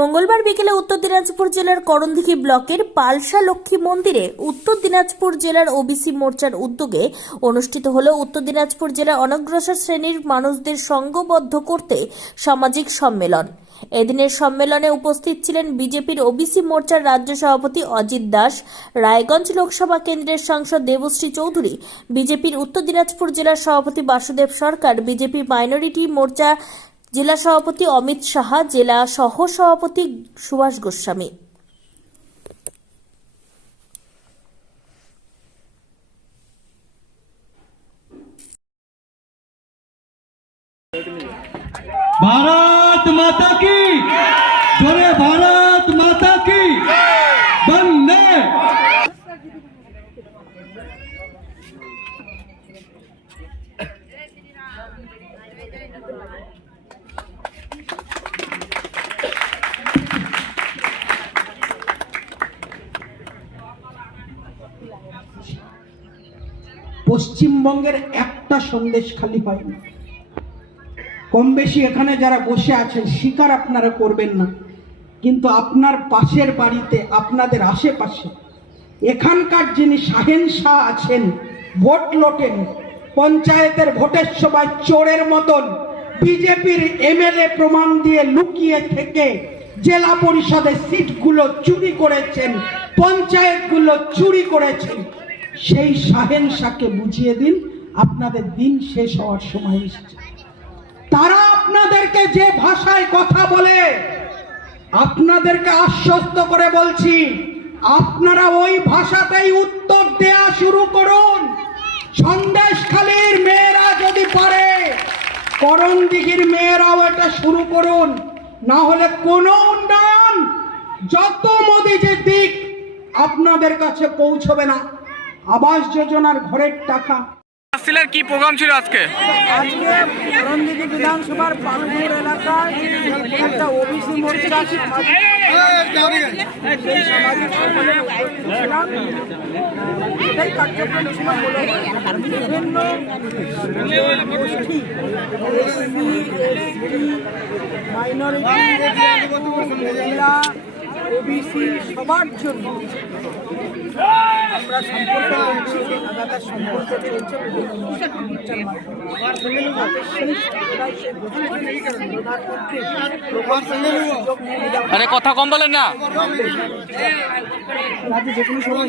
মঙ্গলবার বিকেলে উত্তর দিনাজপুর জেলার করণদিঘি ব্লকের পালসা লক্ষ্মী মন্দিরে উত্তর দিনাজপুর জেলার ওবিসি মোর্চার উদ্যোগে অনুষ্ঠিত হল উত্তর দিনাজপুর জেলার অনগ্রসর শ্রেণির মানুষদের সংঘবদ্ধ করতে সামাজিক সম্মেলন। এদিনের সম্মেলনে উপস্থিত ছিলেন বিজেপির ওবিসি মোর্চার রাজ্য সভাপতি অজিত দাস, রায়গঞ্জ লোকসভা কেন্দ্রের সাংসদ দেবশ্রী চৌধুরী, বিজেপির উত্তর দিনাজপুর জেলার সভাপতি বাসুদেব সরকার, বিজেপি মাইনরিটি মোর্চা জেলা সভাপতি অমিত সাহা জেলা সহ সভাপতি সুভাষ গোস্বামী भारत माता की जय भारत माता की वंदे পশ্চিমবঙ্গের একটা সন্দেশ খালি হয়নি কম বেশি এখানে যারা বসে আছেন, শিকার আপনারা করবেন না। কিন্তু আপনার পাশের বাড়িতে, আপনাদের আশেপাশে, এখানকার যিনি শাহেন শাহ আছেন, ভোট লোটেন, পঞ্চায়েতের ভোটের সময় চোরের মতন বিজেপির এমএলএ প্রমাণ দিয়ে লুকিয়ে থেকে জেলা পরিষদের সিটগুলো চুরি করেছেন, পঞ্চায়েতগুলো চুরি করেছেন। সেই শাহেন শাহকে বুঝিয়ে দিন, আপনাদের দিন শেষ হওয়ার সময় এসেছে। তারা আপনাদেরকে যে ভাষায় কথা বলে, আপনাদেরকে আশ্বস্ত করে বলছি, আপনারা ওই ভাষাতেই উত্তর দেয়া শুরু করুন। সন্দেশখালীর মেয়েরা যদি পারে, করণদিঘির মেয়েরাও এটা শুরু করুন। না হলে কোনো উন্নয়ন, যত যে দিক আপনাদের কাছে পৌঁছবে না। আবাস যোজনার ঘরের টাকা। আসছিলেন কি প্রোগ্রাম ছিল আজকে? আজকে বিধানসভার পালপুর এলাকায় একটা ওবিসি মোর্চা সেই সামাজিক সম্মেলনে ছিলাম। এটাই কার্যক্রম ছিল বিভিন্ন গোষ্ঠী এসসি এসটি মাইনরিটি মহিলা ওবিসি সবার জন্য। আমরা সম্পর্ক চলছে আরে কথা কম বলেন না। যে কোনো সময়